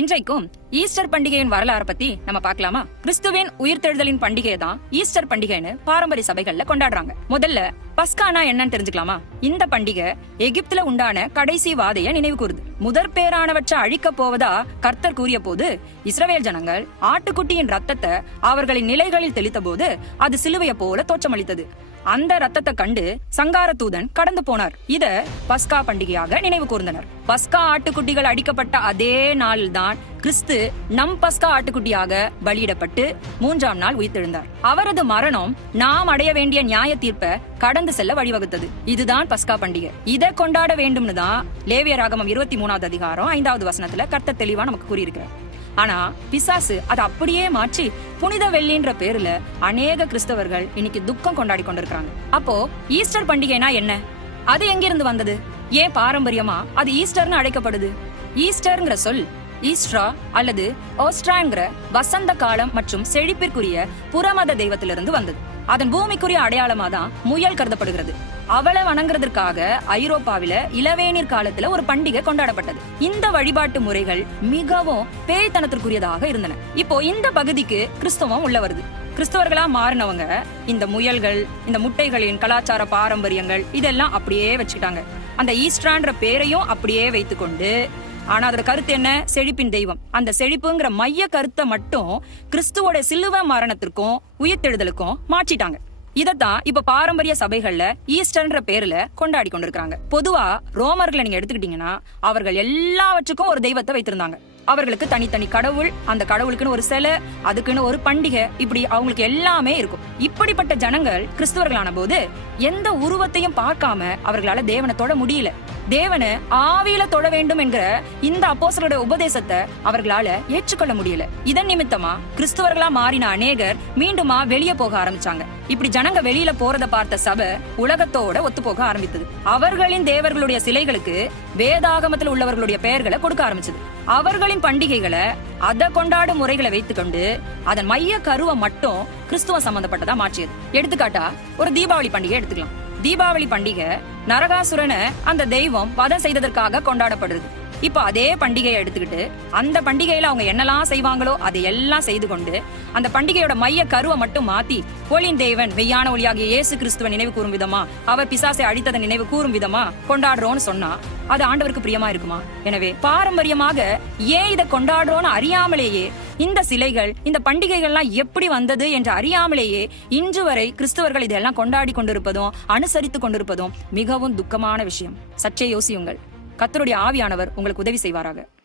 இன்றைக்கும் ஈஸ்டர் பண்டிகையின் வரலாறு பத்தி நம்ம பார்க்கலாமா? கிறிஸ்துவின் உயிர்த்தெழுதலின் பண்டிகை தான் ஈஸ்டர் பண்டிகைன்னு பாரம்பரிய சபைகள்ல கொண்டாடுறாங்க. முதல்ல பஸ்கானா என்னன்னு தெரிஞ்சுக்கலாமா? இந்த பண்டிகை எகிப்துல உண்டான கடைசி வாதைய நினைவு கூறுது. முதற் பேரானவற்றை அழிக்க போவதா கர்த்தர் கூறிய போது இஸ்ரவேல் ஜனங்கள் ஆட்டுக்குட்டியின் ரத்தத்தை அவர்களின் நிலைகளில் தெளித்த போது அது சிலுவைய போல தோற்றமளித்தது. அந்த ரத்தத்தை கண்டு சங்கார தூதன் கடந்து போனார். இத பஸ்கா பண்டிகையாக நினைவு கூர்ந்தனர். பஸ்கா ஆட்டுக்குட்டிகள் அடிக்கப்பட்ட அதே நாளில் தான் கிறிஸ்து நம் பஸ்கா ஆட்டுக்குட்டியாக பலியிடப்பட்டு 3ஆம் நாள் உயிர்த்தெழுந்தார். அவரது மரணம் நாம் அடைய வேண்டிய நியாய தீர்ப்பை கடந்து செல்ல வழிவகுத்தது. இதுதான் பஸ்கா பண்டிகை. இதை கொண்டாட வேண்டும்னு தான் லேவியராகமம் 23வது அதிகாரம் 5வது வசனத்துல கர்த்தர் தெளிவா நமக்கு கூறியிருக்கிறார். ஆனா பிசாசு அதை அப்படியே மாற்றி புனித வெள்ளின்ற பேர்ல அநேக கிறிஸ்தவர்கள் இன்னைக்கு துக்கம் கொண்டாடி கொண்டிருக்காங்க. அப்போ ஈஸ்டர் பண்டிகைனா என்ன? அது எங்கிருந்து வந்தது? ஏன் பாரம்பரியமா அது ஈஸ்டர்னு அழைக்கப்படுது? ஈஸ்டர்ங்கிற சொல் ஈஸ்ட்ரா அல்லது ஓஸ்ட்ராங்கிற வசந்த காலம் மற்றும் செழிப்பிற்குரிய புறமத தெய்வத்திலிருந்து வந்தது. அதன் பூமிக்குரிய அடையாளமா தான் முயல் கருதப்படுகிறது. அவளை வணங்குறதுக்காக ஐரோப்பாவில இளவேநீர் காலத்துல ஒரு பண்டிகை கொண்டாடப்பட்டது. இந்த வழிபாட்டு முறைகள் மிகவும் பேய்த்தனத்திற்குரியதாக இருந்தன. இப்போ இந்த பகுதிக்கு கிறிஸ்தவம் உள்ள வருது. கிறிஸ்தவர்களா மாறினவங்க இந்த முயல்கள், இந்த முட்டைகளின் கலாச்சார பாரம்பரியங்கள் இதெல்லாம் அப்படியே வச்சுக்கிட்டாங்க. அந்த ஈஸ்டரான்ற பேரையும் அப்படியே வைத்துக்கொண்டு, ஆனா அதோட கருத்து என்ன? செழிப்பின் தெய்வம். அந்த செழிப்புங்கிற மைய கருத்தை மட்டும் கிறிஸ்துவோட சிலுவை மரணத்திற்கும் உயிர்த்தெழுதலுக்கும் மாற்றிட்டாங்க. இதத்தான் இப்ப பாரம்பரிய சபைகள்ல ஈஸ்டர்ன்ற பேர்ல கொண்டாடி கொண்டிருக்காங்க. பொதுவா ரோமர்களை நீங்க எடுத்துக்கிட்டீங்கன்னா அவர்கள் எல்லாவற்றுக்கும் ஒரு தெய்வத்தை வைத்திருந்தாங்க. அவர்களுக்கு தனித்தனி கடவுள், அந்த கடவுளுக்குன்னு ஒரு சிலை, அதுக்குன்னு ஒரு பண்டிகை, இப்படி அவங்களுக்கு எல்லாமே இருக்கும். இப்படிப்பட்ட ஜனங்கள் கிறிஸ்தவர்களான போது எந்த உருவத்தையும் பார்க்காம அவர்களால தேவனை தொட முடியல. தேவனை ஆவியில தொட வேண்டும் என்கிற இந்த அப்போஸ்தலருடைய உபதேசத்தை அவர்களால ஏற்றுக்கொள்ள முடியல. இதன் நிமித்தமா கிறிஸ்தவர்களா மாறின அநேகர் மீண்டுமா வெளியே போக ஆரம்பிச்சாங்க. இப்படி ஜனங்க வெளியில போறத பார்த்த சபை உலகத்தோட ஒத்து போக ஆரம்பித்தது. அவர்களின் தேவர்களுடைய சிலைகளுக்கு வேதாகமத்தில் உள்ளவர்களுடைய பெயர்களை கொடுக்க ஆரம்பிச்சது. அவர்களின் பண்டிகைகளை அதை கொண்டாடும் முறைகளை வைத்துக்கொண்டு அதன் மைய கருவை மட்டும் கிறிஸ்துவ சம்பந்தப்பட்டதா மாற்றியது. எடுத்துக்காட்டா ஒரு தீபாவளி பண்டிகை எடுத்துக்கலாம். தீபாவளி பண்டிகை நரகாசுரனை அந்த தெய்வம் வதம் செய்ததற்காக கொண்டாடப்படுது. இப்போ அதே பண்டிகையை எடுத்துக்கிட்டு அந்த பண்டிகையில அவங்க என்னெல்லாம் செய்வாங்களோ அதை எல்லாம் செய்து கொண்டு அந்த பண்டிகையோட மைய கருவை மட்டும் மாத்தி ஒளியின் தேவன் மெய்யான ஒளியாகிய இயேசு கிறிஸ்துவ நினைவு கூறும் விதமா, அவர் பிசாசை அழித்ததை நினைவு கூறும் விதமா கொண்டாடுறோம்னு சொன்னா அது ஆண்டவருக்கு பிரியமா இருக்குமா? எனவே பாரம்பரியமாக ஏன் இதை கொண்டாடுறோம்னு அறியாமலேயே இந்த சிலைகள், இந்த பண்டிகைகள்லாம் எப்படி வந்தது என்று அறியாமலேயே இன்று வரை கிறிஸ்தவர்கள் இதெல்லாம் கொண்டாடி கொண்டிருப்பதும் அனுசரித்துக் கொண்டிருப்பதும் மிகவும் துக்கமான விஷயம். சற்றே யோசியுங்கள். கர்த்தருடைய ஆவியானவர் உங்களுக்கு உதவி செய்வாராக.